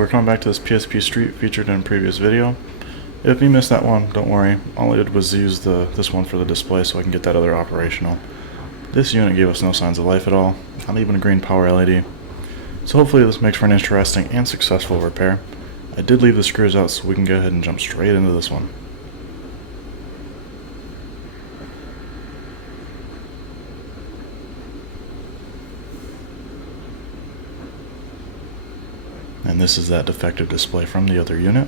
we're coming back to this PSP Street featured in a previous video. If you missed that one, don't worry. All I did was use this one for the display so I can get that other operational. This unit gave us no signs of life at all, not even a green power LED. So hopefully this makes for an interesting and successful repair. I did leave the screws out so we can go ahead and jump straight into this one. And this is that defective display from the other unit.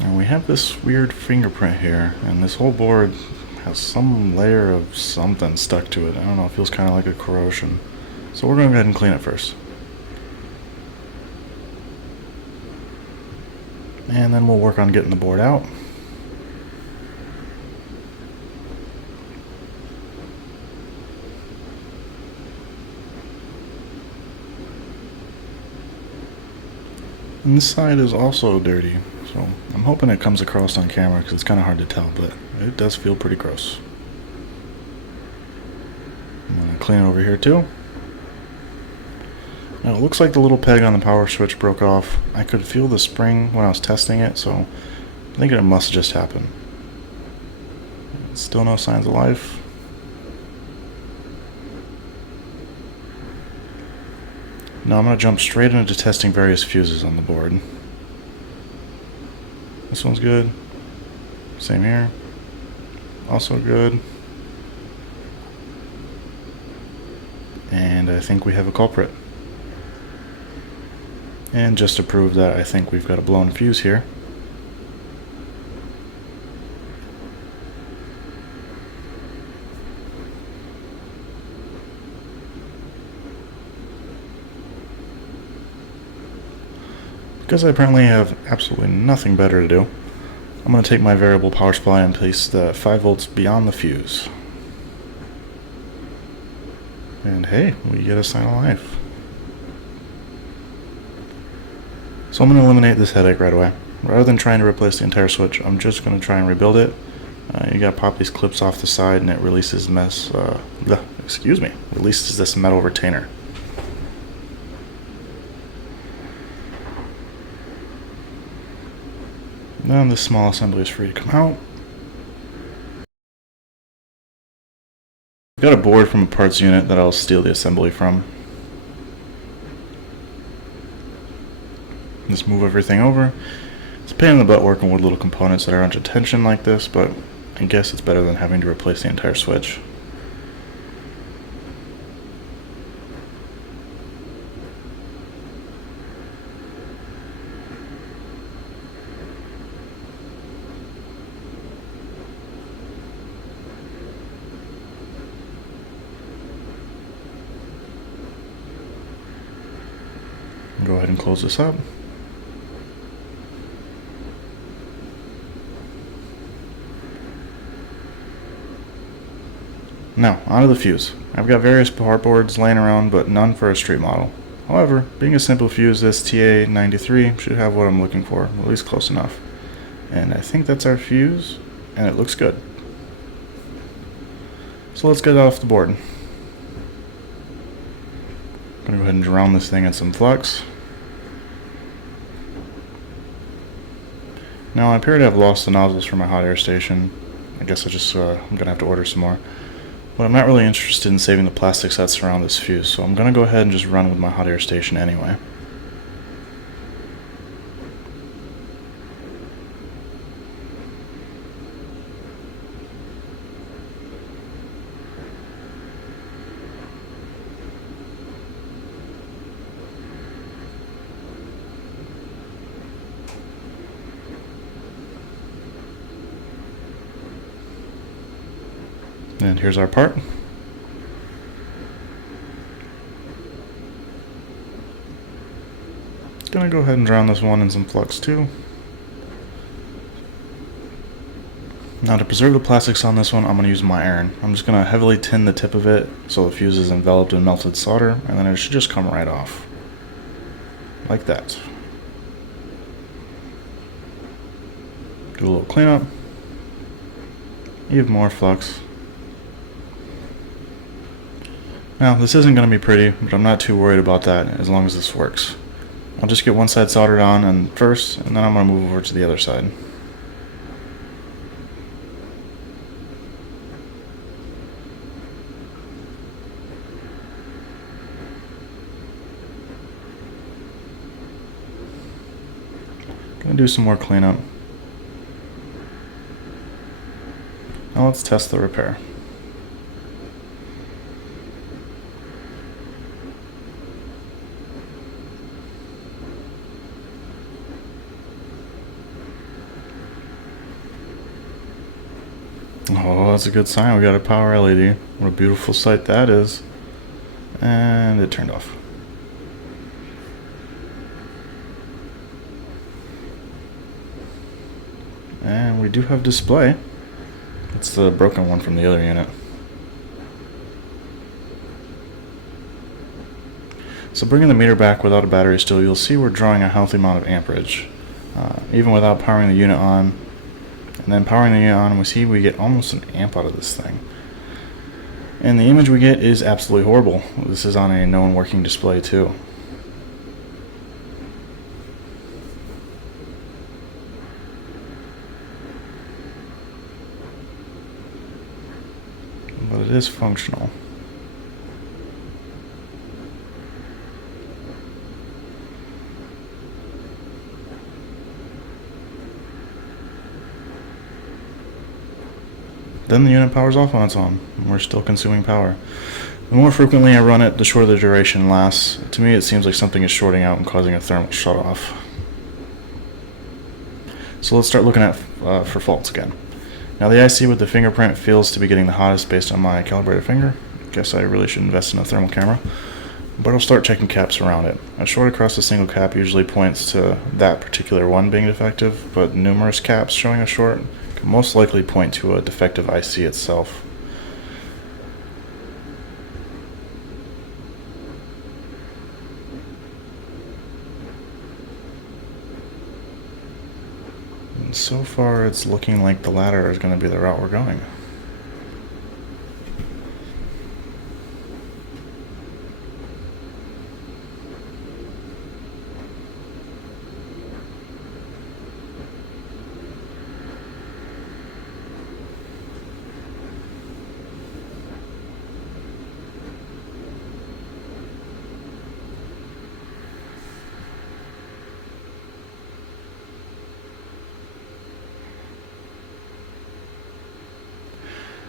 And we have this weird fingerprint here, and this whole board has some layer of something stuck to it. I don't know, it feels kind of like a corrosion. So we're going to go ahead and clean it first. And then we'll work on getting the board out. And this side is also dirty, so I'm hoping it comes across on camera because it's kind of hard to tell, but it does feel pretty gross. I'm going to clean it over here too. Now it looks like the little peg on the power switch broke off. I could feel the spring when I was testing it, so I think it must have just happened. Still no signs of life. Now I'm going to jump straight into testing various fuses on the board. This one's good. Same here. Also good. And I think we have a culprit. And just to prove that, I think we've got a blown fuse here. Because I apparently have absolutely nothing better to do, I'm going to take my variable power supply and place the 5 volts beyond the fuse. And hey, we get a sign of life. So I'm going to eliminate this headache right away. Rather than trying to replace the entire switch, I'm just going to try and rebuild it. You got to pop these clips off the side and it releases releases this metal retainer. Then this small assembly is free to come out. I've got a board from a parts unit that I'll steal the assembly from. Just move everything over. It's a pain in the butt working with little components that are under tension like this, but I guess it's better than having to replace the entire switch. Go ahead and close this up. Now, onto the fuse. I've got various part boards laying around, but none for a street model. However, being a simple fuse, this TA93 should have what I'm looking for, at least close enough. And I think that's our fuse, and it looks good. So let's get it off the board. I'm going to go ahead and drown this thing in some flux. Now I appear to have lost the nozzles for my hot air station. I guess I'm going to have to order some more. But I'm not really interested in saving the plastics that surround this fuse, so I'm going to go ahead and just run with my hot air station anyway. And here's our part. Gonna go ahead and drown this one in some flux too. Now to preserve the plastics on this one, I'm gonna use my iron. I'm just gonna heavily tin the tip of it so the fuse is enveloped in melted solder, and then it should just come right off. Like that. Do a little cleanup. Even more flux. Now, this isn't going to be pretty, but I'm not too worried about that as long as this works. I'll just get one side soldered on and first, and then I'm going to move over to the other side. Gonna do some more cleanup. Now let's test the repair. Oh, that's a good sign. We got a power LED. What a beautiful sight that is. And it turned off. And we do have display. It's the broken one from the other unit. So bringing the meter back without a battery still, you'll see we're drawing a healthy amount of amperage. Even without powering the unit on. And then powering the unit on, we see we get almost an amp out of this thing. And the image we get is absolutely horrible. This is on a known working display too. But it is functional. Then the unit powers off on its own, and we're still consuming power. The more frequently I run it, the shorter the duration lasts. To me, it seems like something is shorting out and causing a thermal shutoff. So let's start looking at for faults again. Now the IC with the fingerprint feels to be getting the hottest based on my calibrated finger. Guess I really should invest in a thermal camera. But I'll start checking caps around it. A short across a single cap usually points to that particular one being defective, but numerous caps showing a short can most likely point to a defective IC itself. And so far it's looking like the latter is going to be the route we're going.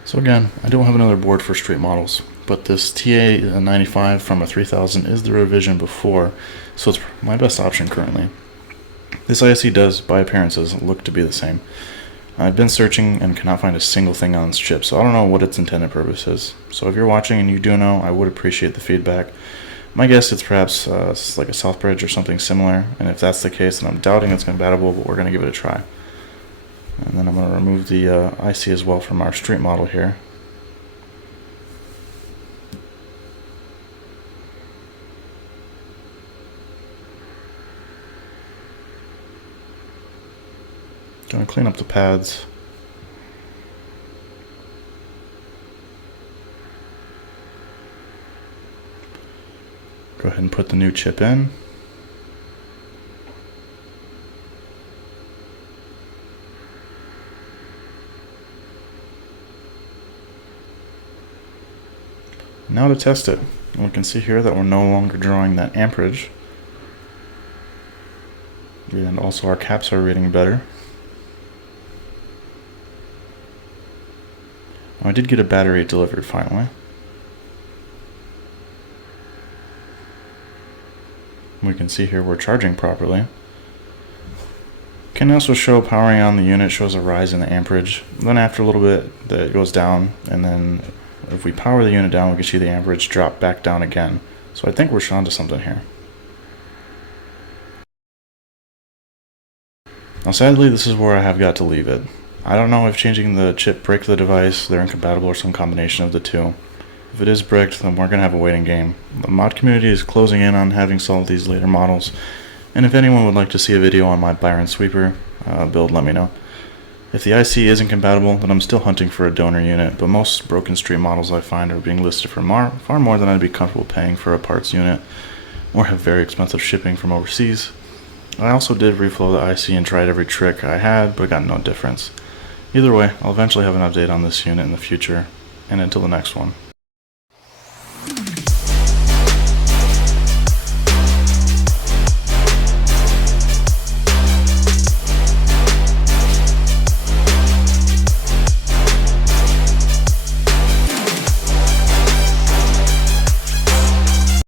So again, I don't have another board for street models, but this TA95 from a 3000 is the revision before, so it's my best option currently. This IC does, by appearances, look to be the same. I've been searching and cannot find a single thing on this chip, so I don't know what its intended purpose is. So if you're watching and you do know, I would appreciate the feedback. My guess it's perhaps like a Southbridge or something similar, and if that's the case, then I'm doubting it's compatible, but we're going to give it a try. And then I'm going to remove the IC as well from our street model here. Going to clean up the pads. Go ahead and put the new chip in. Now to test it, and we can see here that we're no longer drawing that amperage, and also our caps are reading better. I did get a battery delivered finally. We can see here we're charging properly. Can also show powering on the unit shows a rise in the amperage. Then after a little bit, it goes down, and then if we power the unit down, we can see the amperage drop back down again. So I think we're onto something here. Now sadly, this is where I have got to leave it. I don't know if changing the chip bricked the device, they're incompatible, or some combination of the two. If it is bricked, then we're going to have a waiting game. The mod community is closing in on having solved these later models, and if anyone would like to see a video on my Byron Sweeper build, let me know. If the IC isn't compatible, then I'm still hunting for a donor unit, but most Broken Street models I find are being listed for far more than I'd be comfortable paying for a parts unit, or have very expensive shipping from overseas. I also did reflow the IC and tried every trick I had, but got no difference. Either way, I'll eventually have an update on this unit in the future, and until the next one.